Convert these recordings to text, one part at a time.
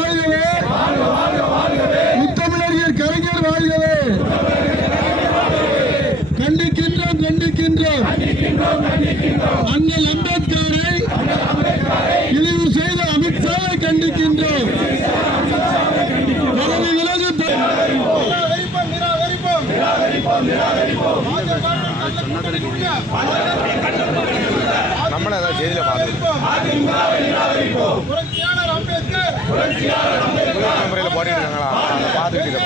வாழ்கவே, முத்தமிழறிஞர் கலைஞர் வாழ்கவே. கண்டிக்கின்றோம் அண்ணல் அம்பேத்கரை இழிவு செய்த அமித்ஷாவை கண்டிக்கின்றோம். பதவி விலகு நம்மள ஏதாவது செய்தியில முறையில் போட்டிட்டு இருக்காங்களா அதை பார்த்துட்டு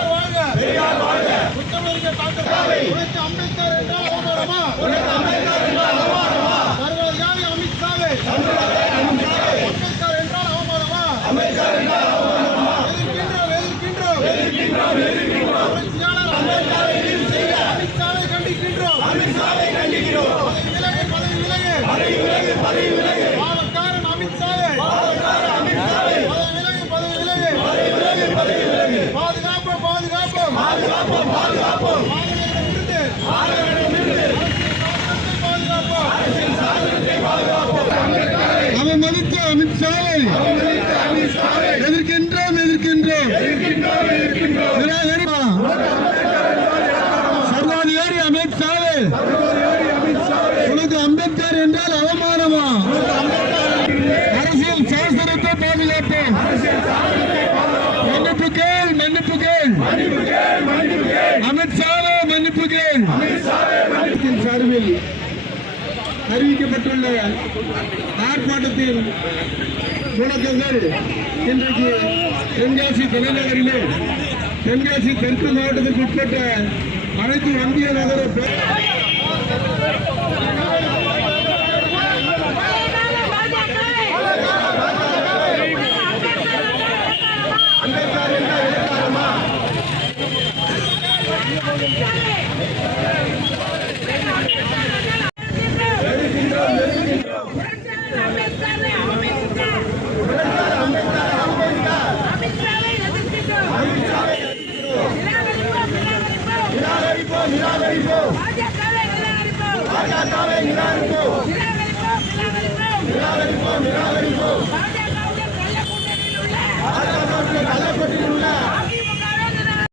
அவமதித்த அமித்ஷாவை எதிர்க்கின்றோம். சர்வாதிகாரி அமித்ஷாவை உனக்கு அம்பேத்கர் என்றால் அவமானமா? அரசியல் சாசனத்தை பாதுகாப்போம். மன்னிப்பு கேள் அமித்ஷாவை மன்னிப்பு கேள். சார்பில் அறிவிக்கப்பட்டுள்ள ஆர்ப்பாட்டத்தின் முழக்கங்கள் இன்றைக்கு தென்காசி தலைநகரிலே தென்காசி தெற்கு மாவட்டத்திற்கு உட்பட்ட அனைத்து வந்திய நகர நிராகரிப்போம்